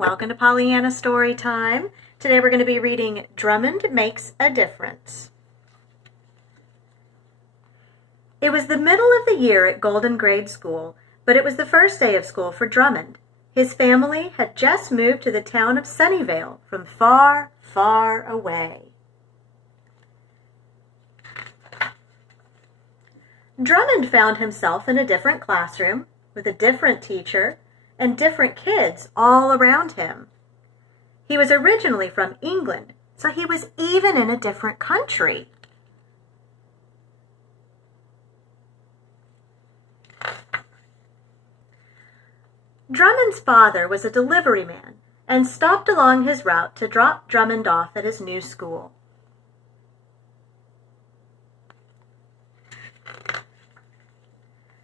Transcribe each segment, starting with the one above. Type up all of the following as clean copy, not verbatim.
Welcome to Pollyanna Storytime. Today we're going to be reading Drummond Makes a Difference. It was the middle of the year at Golden Grade School, but it was the first day of school for Drummond. His family had just moved to the town of Sunnyvale from far, far away. Drummond found himself in a different classroom with a different teacher and different kids all around him. He was originally from England, so he was even in a different country. Drummond's father was a delivery man and stopped along his route to drop Drummond off at his new school.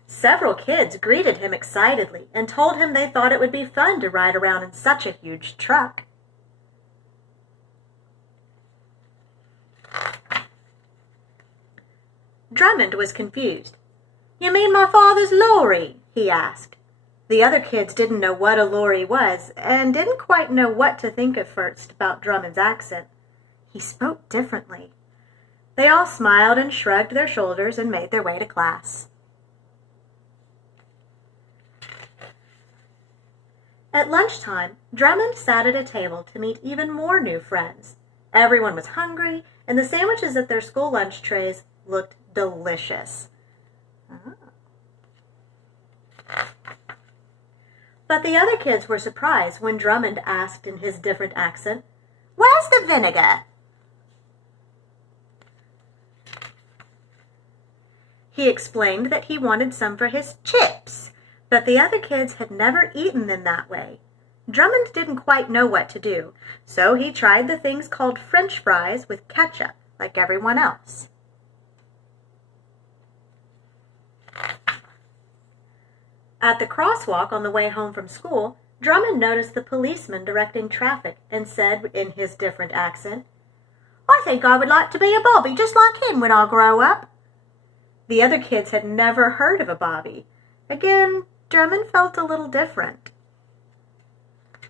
Several kids greeted him excitedly and told him they thought it would be fun to ride around in such a huge truck. Drummond was confused. "You mean my father's lorry?" he asked. The other kids didn't know what a lorry was and didn't quite know what to think at first about Drummond's accent. He spoke differently. They all smiled and shrugged their shoulders and made their way to class. At lunchtime, Drummond sat at a table to meet even more new friends. Everyone was hungry, and the sandwiches at their school lunch trays looked delicious. But the other kids were surprised when Drummond asked in his different accent, "Where's the vinegar?" He explained that he wanted some for his chips, but the other kids had never eaten them that way. Drummond didn't quite know what to do, so he tried the things called French fries with ketchup, like everyone else. At the crosswalk on the way home from school, Drummond noticed the policeman directing traffic and said in his different accent, "I think I would like to be a bobby just like him when I grow up." The other kids had never heard of a bobby. Again, Drummond felt a little different.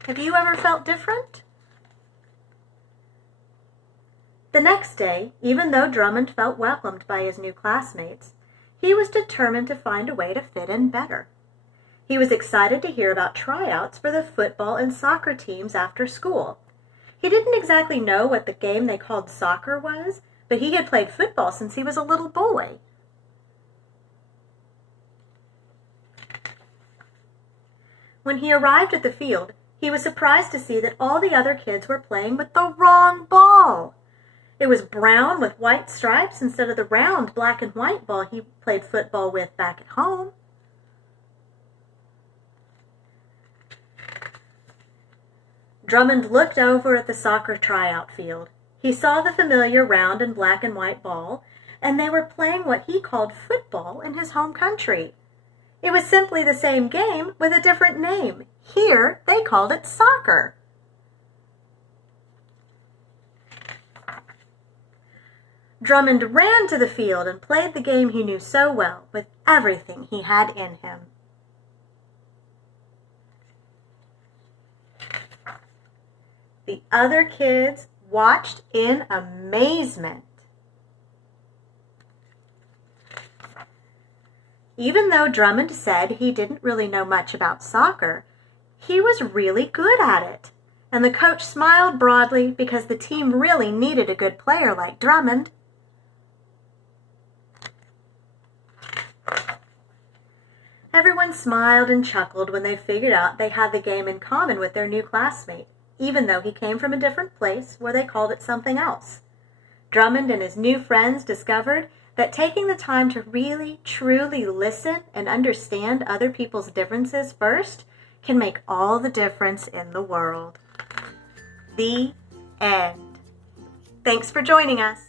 Have you ever felt different? The next day, even though Drummond felt welcomed by his new classmates, he was determined to find a way to fit in better. He was excited to hear about tryouts for the football and soccer teams after school. He didn't exactly know what the game they called soccer was, but he had played football since he was a little boy. When he arrived at the field, he was surprised to see that all the other kids were playing with the wrong ball. It was brown with white stripes instead of the round black and white ball he played football with back at home. Drummond looked over at the soccer tryout field. He saw the familiar round and black and white ball, and they were playing what he called football in his home country. It was simply the same game with a different name. Here, they called it soccer. Drummond ran to the field and played the game he knew so well with everything he had in him. The other kids watched in amazement. Even though Drummond said he didn't really know much about soccer, he was really good at it, and the coach smiled broadly because the team really needed a good player like Drummond. Everyone smiled and chuckled when they figured out they had the game in common with their new classmate, even though he came from a different place where they called it something else. Drummond and his new friends discovered that taking the time to really, truly listen and understand other people's differences first can make all the difference in the world. The end. Thanks for joining us.